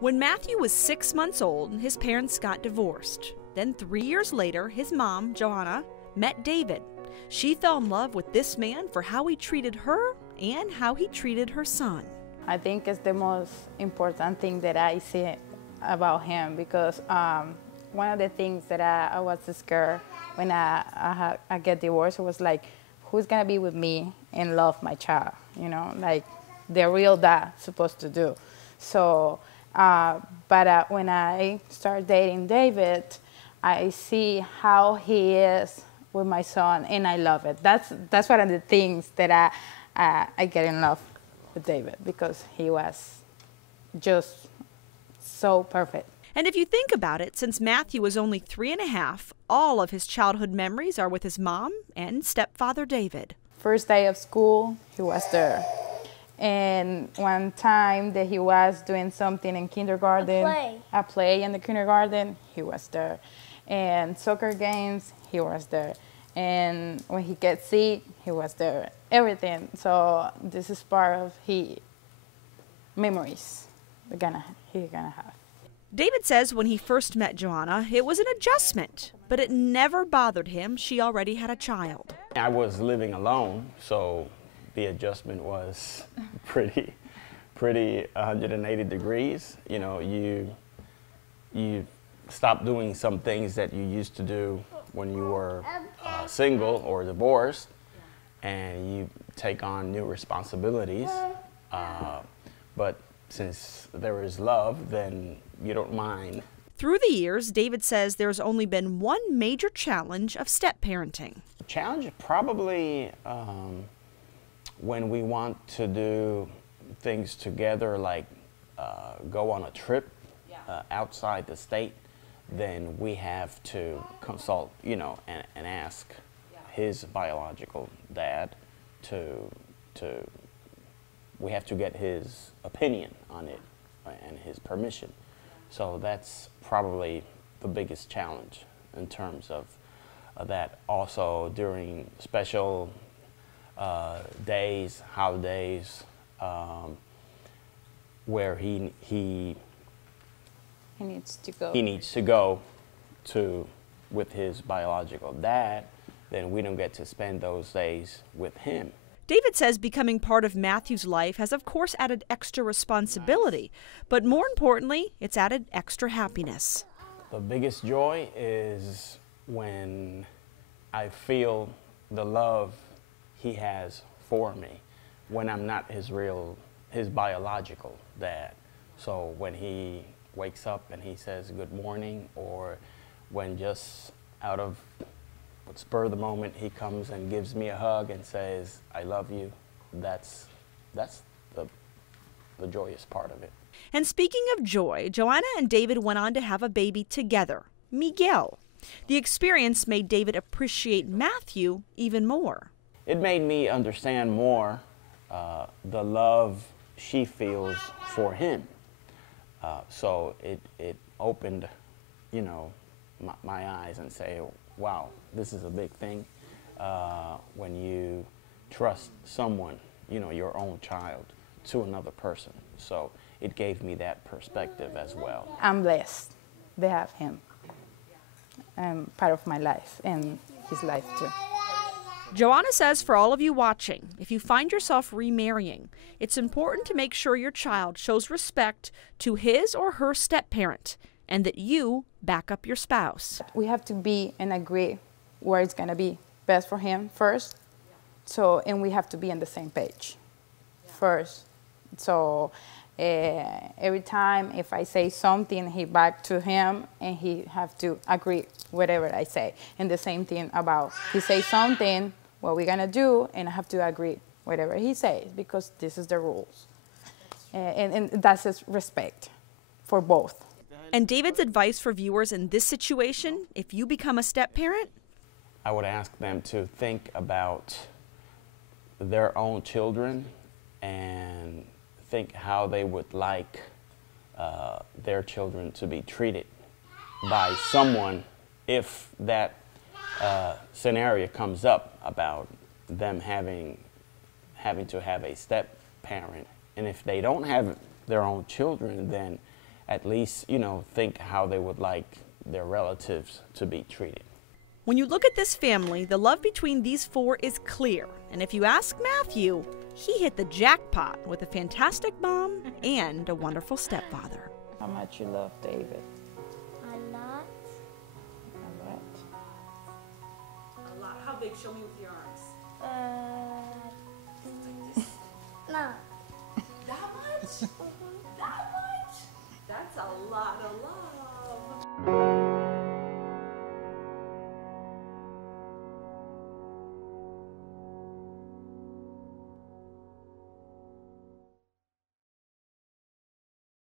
When Matthew was 6 months old, his parents got divorced. Then 3 years later, his mom, Joanna, met David. She fell in love with this man for how he treated her and how he treated her son. I think it's the most important thing that I see about him, because one of the things that I was scared when I get divorced was like, who's gonna be with me and love my child, you know, like the real dad supposed to do. So, but when I start dating David, I see how he is with my son, and I love it. That's one of the things that I get in love with David, because he was just so perfect. And if you think about it, since Matthew was only 3.5, all of his childhood memories are with his mom and stepfather David. First day of school, he was there. And one time that he was doing something in kindergarten, a play in the kindergarten, he was there. And soccer games, he was there. And when he gets sick, he was there. Everything. So this is part of his memories he's gonna have. David says when he first met Joanna, it was an adjustment, but it never bothered him. She already had a child. I was living alone, so the adjustment was pretty 180 degrees. You know, you stop doing some things that you used to do when you were single or divorced, and you take on new responsibilities. But since there is love, then you don't mind. Through the years, David says there's only been one major challenge of step-parenting. Challenge probably when we want to do things together, like go on a trip outside the state, then we have to consult, you know, and ask his biological dad we have to get his opinion on it and his permission. So that's probably the biggest challenge in terms of that. Also during special days, holidays, where he needs to go. He needs to go with his biological dad, then we don't get to spend those days with him. David says becoming part of Matthew's life has of course added extra responsibility, but more importantly, it's added extra happiness. The biggest joy is when I feel the love he has for me, when I'm not his biological dad. So when he wakes up and he says good morning, or when just out of spur of the moment he comes and gives me a hug and says, I love you, that's the joyous part of it. And speaking of joy, Joanna and David went on to have a baby together, Miguel. The experience made David appreciate Matthew even more. It made me understand more the love she feels for him. So it opened, you know, my eyes and say, wow, this is a big thing when you trust someone, you know, your own child, to another person. So it gave me that perspective as well. I'm blessed to have him part of my life and his life too. Joanna says for all of you watching, if you find yourself remarrying, it's important to make sure your child shows respect to his or her step-parent and that you back up your spouse. We have to be and agree where it's gonna be best for him first. So, and we have to be on the same page first. So every time if I say something, he back to him and he have to agree whatever I say. And the same thing about, he say something, what we're gonna do, and I have to agree whatever he says, because this is the rules. And that's his respect for both. And David's advice for viewers in this situation, if you become a step-parent? I would ask them to think about their own children and think how they would like their children to be treated by someone if that scenario comes up about them having to have a step-parent. And if they don't have their own children, then at least, you know, think how they would like their relatives to be treated. When you look at this family, the love between these four is clear. And if you ask Matthew, he hit the jackpot with a fantastic mom and a wonderful stepfather. How much you love David? A lot. A lot. A lot. How big? Show me with your arms. No. That much? That much? That's a lot of love.